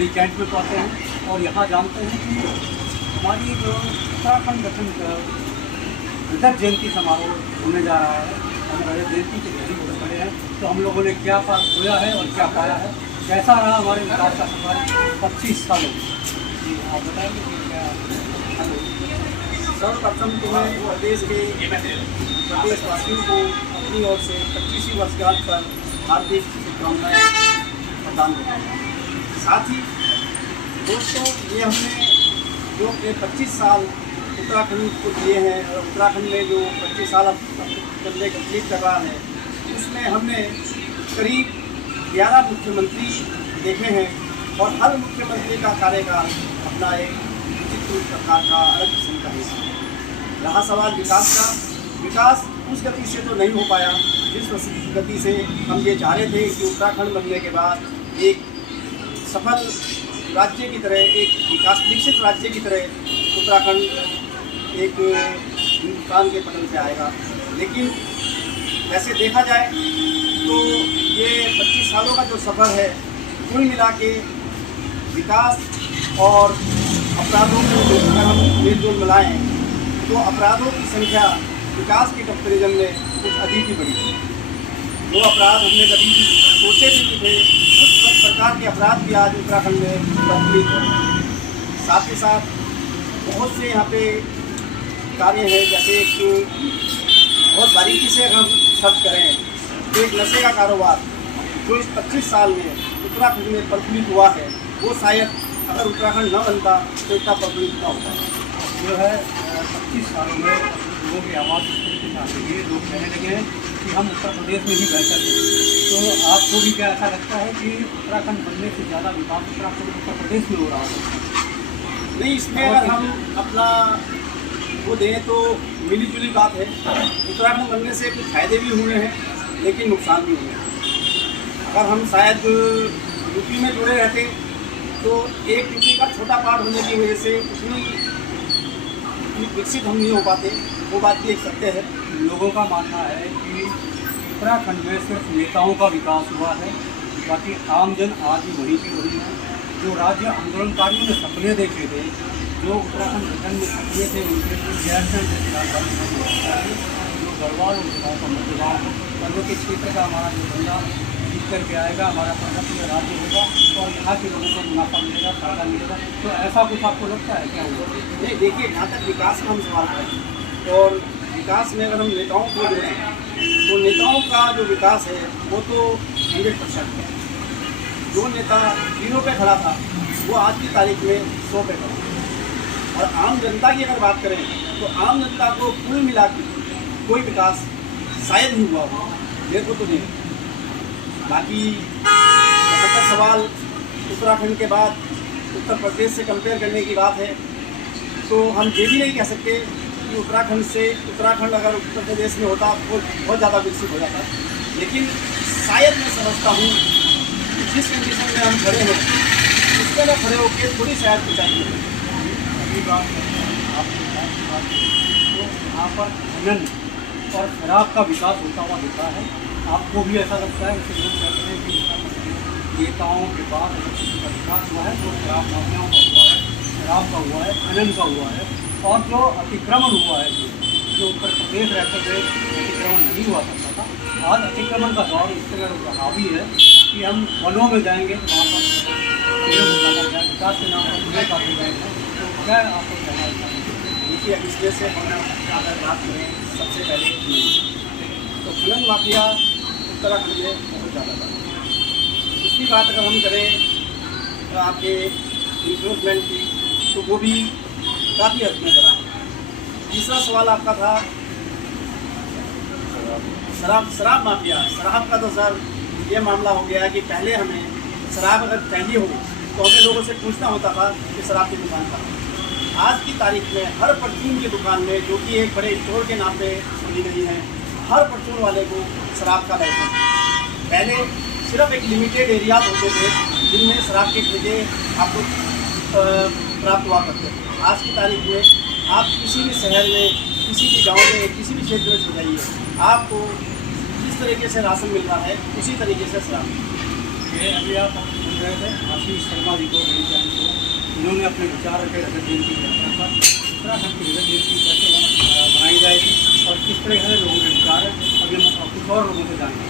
बड़ी कैंट में पाते हैं। और यहाँ जानते हैं कि हमारी जो उत्तराखंड गठन का रजत जयंती समारोह होने जा रहा है। हम रजत जयंती के करीब हो खड़े हैं, तो हम लोगों ने क्या खोया है और क्या पाया है, कैसा रहा हमारे विकास का सफर 25 सालों में। जी आप बताएंगे कि क्या? सर्वप्रथम तो मैं प्रदेशवासियों को अपनी ओर से 25वीं वर्षगांठ पर हार्दिक शुभकामनाएं प्रदान करता हूँ। साथ ही दोस्तों, ये हमने जो 25 साल उत्तराखंड को दिए हैं और उत्तराखंड में जो 25 साल अब चलने कंप्लीट कर रहा है, उसमें हमने करीब 11 मुख्यमंत्री देखे हैं और हर मुख्यमंत्री का कार्यकाल अपना एक विचित्र प्रकार का अलग किस्म का हिस्सा है। रहा सवाल विकास का, विकास उस गति से तो नहीं हो पाया जिस गति से हम ये चाह रहे थे कि उत्तराखंड बनने के बाद एक सफल राज्य की तरह, एक विकसित राज्य की तरह उत्तराखंड एक हिंदुस्तान के पटल पे आएगा। लेकिन वैसे देखा जाए तो ये 25 सालों का जो सफ़र है, कुल मिला के विकास और अपराधों को अगर हम मेल जोल मिलाएँ तो अपराधों की संख्या विकास के कंपेरिजन में कुछ अधिक ही बढ़ी है। जो अपराध हमने कभी सोचे भी नहीं थे, उस प्रकार के अपराध भी आज उत्तराखंड में प्रचलित हैं। साथ ही साथ बहुत से यहाँ पे कार्य हैं, जैसे एक बहुत बारीकी से हम सर्च करें तो एक नशे का कारोबार जो इस 25 साल में उत्तराखंड में प्रचलित हुआ है, वो शायद अगर उत्तराखंड न बनता तो इतना प्रचलित न होता। जो है 25 सालों में लोगों की आवाज़ के साथ ये लोग कहने लगे हैं कि हम उत्तर प्रदेश में ही बेहतर हैं। तो आपको भी क्या ऐसा लगता है कि उत्तराखंड बनने से ज़्यादा विकास उत्तर प्रदेश में हो रहा है? नहीं, इसमें अगर हम अपना वो दें तो मिली जुली बात है। उत्तराखंड बनने से कुछ फायदे भी हुए हैं लेकिन नुकसान भी हुए हैं। अगर हम शायद यूपी में जुड़े रहते तो एक यूपी का छोटा पार्ट होने की वजह से उतनी विकसित हम नहीं हो पाते, वो बात भी एक सत्य है। लोगों का मानना है कि उत्तराखंड में सिर्फ नेताओं का विकास हुआ है, बाकी आमजन आज भी वही की वही है। जो राज्य आंदोलनकारियों ने सपने देखे थे, जो उत्तराखंड गठन में सपने थे, उनके गैरसैंण जो गढ़वाल गाँव का मतदान पर्वतीय क्षेत्र का हमारा जो बंदा जीत करके आएगा, हमारा पर्वतीय राज्य होगा और यहाँ के लोगों को मुनाफा मिलेगा, फायदा मिलेगा। तो ऐसा कुछ आपको लगता है क्या हुआ? नहीं, देखिए, जहाँ तक विकास का हम सवाल करें और विकास में अगर हम नेताओं को जोड़ें तो नेताओं का जो विकास है वो तो 100% है। जो नेता 0 पे खड़ा था वो आज की तारीख में 100 पे खड़ा है। और आम जनता की अगर बात करें तो आम जनता को कुल मिला के कोई विकास शायद ही हुआ हो, मेरे को तो नहीं। बाकी जहाँ तक सवाल उत्तराखंड के बाद उत्तर प्रदेश से कंपेयर करने की बात है तो हम ये भी नहीं कह सकते कि उत्तराखंड अगर उत्तर प्रदेश में होता तो बहुत ज़्यादा विकसित हो जाता। लेकिन शायद मैं समझता हूँ कि जिस कंडीशन में हम खड़े हैं उसमें न खड़े होकर थोड़ी शायद ऊँचाई है। अगली बात तो यहाँ पर खनन और शराब का विकास होता हुआ दिखा है। आपको भी ऐसा लगता है कि लोग कहते हैं कि नेताओं के बाद अगर किसी का विकास हुआ है तो शराब माफियाओं का हुआ है, शराब का हुआ है, खनन का हुआ है। और जो अतिक्रमण हुआ है, जो उत्तर प्रदेश रहते हुए अतिक्रमण नहीं हुआ करता था, आज अतिक्रमण का दौर इस तरह हावी है कि हम वनों में जाएंगे, वहाँ पर पेड़ों को काटा जाए, विकास के नाम पर पेड़ काटे जाएंगे। तो क्या आपको कहना है? देखिए, इसमें से हम अगर बात करें सबसे पहले तो खनन माफिया उत्तराखंड में बहुत ज़्यादा था। दूसरी बात अगर हम करें तो आपके इन्फ्लोसमेंट की, तो वो भी काफ़ी हद में करा। तीसरा सवाल आपका था शराब माफिया। शराब का तो सर ये मामला हो गया कि पहले हमें शराब अगर चाहिए हो तो हमें लोगों से पूछना होता था कि शराब की दुकान कहाँ। आज की तारीख में हर परचून की दुकान में, जो कि एक बड़े स्टोर के नाम पे खुली गई है, हर परचून वाले को शराब का लाइसेंस। पहले सिर्फ एक लिमिटेड एरियाज होते थे जिनमें शराब के ठेके आपको प्राप्त हुआ करते थे। आज की तारीख में आप किसी भी शहर में, किसी भी गांव में, किसी भी क्षेत्र में चले जाइए, आपको जिस तरीके से राशन मिल रहा है उसी तरीके से शराब। ये अभी आप रहे थे आशीष शर्मा जी को, बड़ी बहन को। इन्होंने अपने विचार रखे रजत जयंती की यात्रा पर, उत्तराखंड की रजत जयंती कैसे मनाई जाएगी और किस तरह से लोगों के विचार है, अभी हम कुछ और लोगों से जानेंगे।